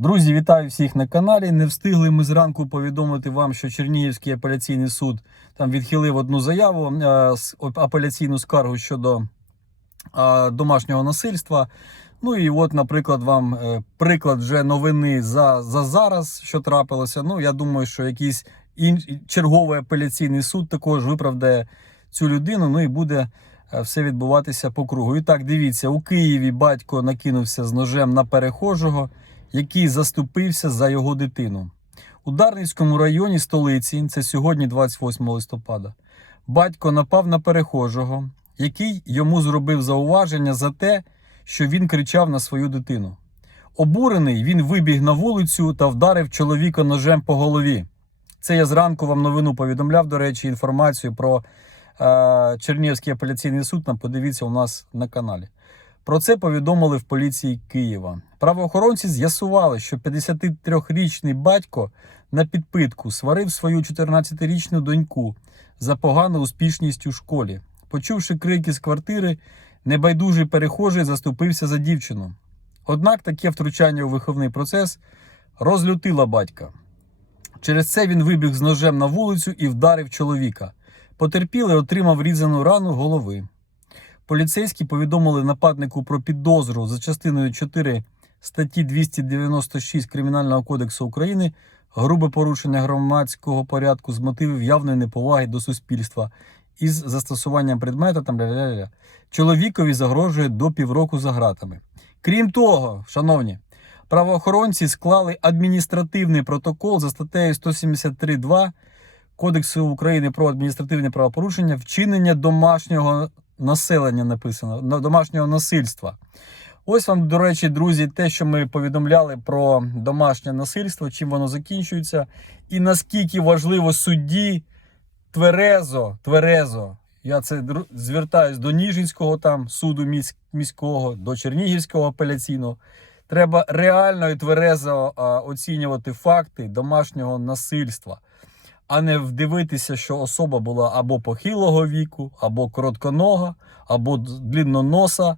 Друзі, вітаю всіх на каналі. Не встигли ми зранку повідомити вам, що Чернігівський апеляційний суд там відхилив одну заяву, е, апеляційну скаргу щодо домашнього насильства. Ну і от, наприклад, вам е, приклад вже новини за, за зараз, що трапилося. Ну, я думаю, що якийсь ін... черговий апеляційний суд також виправдає цю людину. Ну і буде е, все відбуватися по кругу. І так, дивіться, у Києві батько накинувся з ножем на перехожого, який заступився за його дитину. У Дарницькому районі столиці, це сьогодні, 28 листопада, батько напав на перехожого, який йому зробив зауваження за те, що він кричав на свою дитину. Обурений, він вибіг на вулицю та вдарив чоловіка ножем по голові. Це я зранку вам новину повідомляв, до речі, інформацію про е, Чернігівський апеляційний суд. Там подивіться у нас на каналі. Про це повідомили в поліції Києва. Правоохоронці з'ясували, що 53-річний батько на підпитку сварив свою 14-річну доньку за погану успішність у школі. Почувши крики з квартири, небайдужий перехожий заступився за дівчину. Однак таке втручання у виховний процес розлютило батька. Через це він вибіг з ножем на вулицю і вдарив чоловіка. Потерпілий отримав різану рану голови. Поліцейські повідомили нападнику про підозру за частиною 4 статті 296 Кримінального кодексу України грубе порушення громадського порядку з мотивів явної неповаги до суспільства із застосуванням предмета там ля-ля-ля. Чоловікові загрожує до півроку за ґратами. Крім того, шановні, правоохоронці склали адміністративний протокол за статтею 173.2 Кодексу України про адміністративне правопорушення вчинення домашнього населення написано, домашнього насильства. Ось вам, до речі, друзі, те, що ми повідомляли про домашнє насильство, чим воно закінчується, і наскільки важливо судді тверезо, тверезо. Я це звертаюсь до Ніжинського там суду міського, до Чернігівського апеляційного. Треба реально і тверезо оцінювати факти домашнього насильства, а не вдивитися, що особа була або похилого віку, або коротконога, або длінноноса,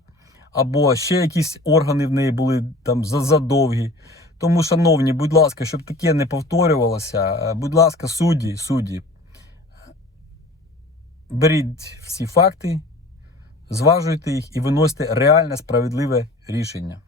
або ще якісь органи в неї були там задовгі. Тому, шановні, будь ласка, щоб таке не повторювалося, е, будь ласка, судді, судді, беріть всі факти, зважуйте їх і виносьте реальне справедливе рішення.